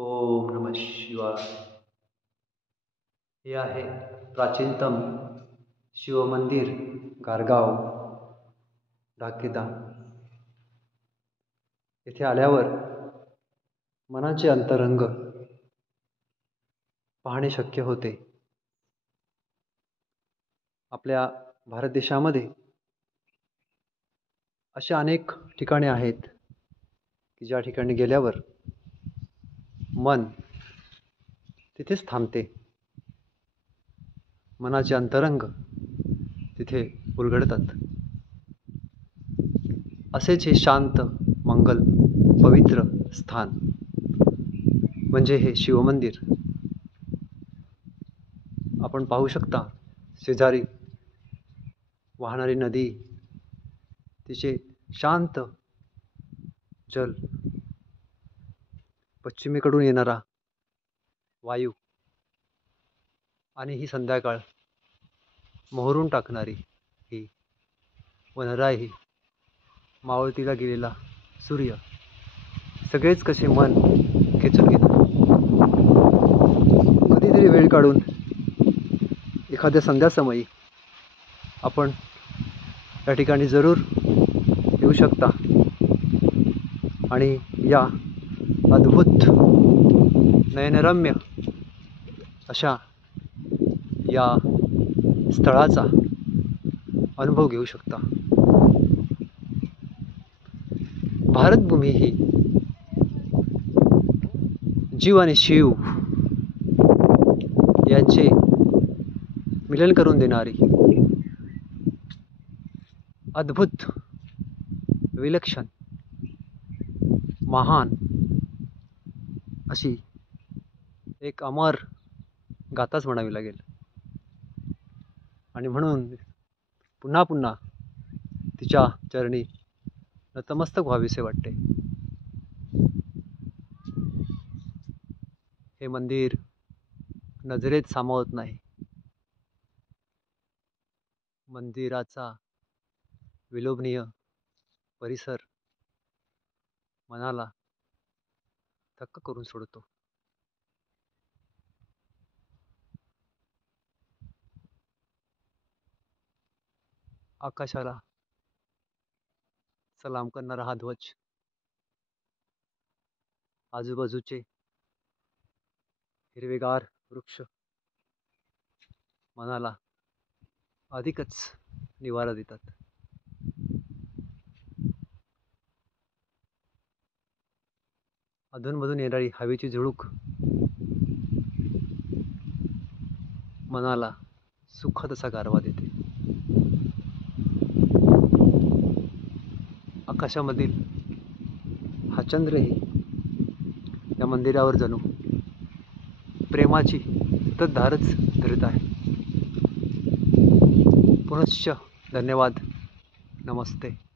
ओम नमः शिवाय. हे आहे प्राचीनतम शिवमंदिर गारगाव ढाकेदा. येथे आल्यावर मनाचे अंतरंग पाहणे शक्य होते. आपल्या भारत देशामध्ये अशा अनेक ठिकाणे आहेत की ज्या ठिकाणी गेल्यावर मन तिथेच थांबते. मनाचे अंतरंग तिथे उलगडतात. असेच हे शांत, मंगल, पवित्र स्थान म्हणजे हे शिवमंदिर. आपण पाहू शकता शेजारी वाहणारी नदी, तिचे शांत जल, पश्चिमेकडून येणारा वायू आणि ही संध्याकाळ मोहरून टाकणारी ही वनराई, मावळतीला गेलेला सूर्य, सगळेच कसे मन खेचून घेतात. कधीतरी वेळ काढून एखाद्या संध्यासमयी आपण या ठिकाणी जरूर येऊ शकता आणि या अद्भुत नयनरम्य अशा या स्थळाचा अनुभव घेऊ शकता. भारतभूमी ही जीव आणि शिव यांचे मिलन करून देणारी अद्भुत, विलक्षण, महान अशी एक अमर गाथाच म्हणावी लागेल. आणि म्हणून पुन्हा पुन्हा तिच्या चरणी नतमस्तक व्हावेसे वाटते. हे मंदिर नजरेत सामावत नाही. मंदिराचा विलोभनीय परिसर मनाला थक्क करून सोडतो. आकाशाला सलाम करणारा हा ध्वज, आजूबाजूचे हिरवेगार वृक्ष मनाला अधिकच निवारा देतात. अधूनमधून येणारी हवेची झुळूक मनाला सुखद असा गारवा देते. आकाशामधील हा चंद्रही या मंदिरावर जणू प्रेमाची धारच धरत आहे. पुनश्च धन्यवाद. नमस्ते.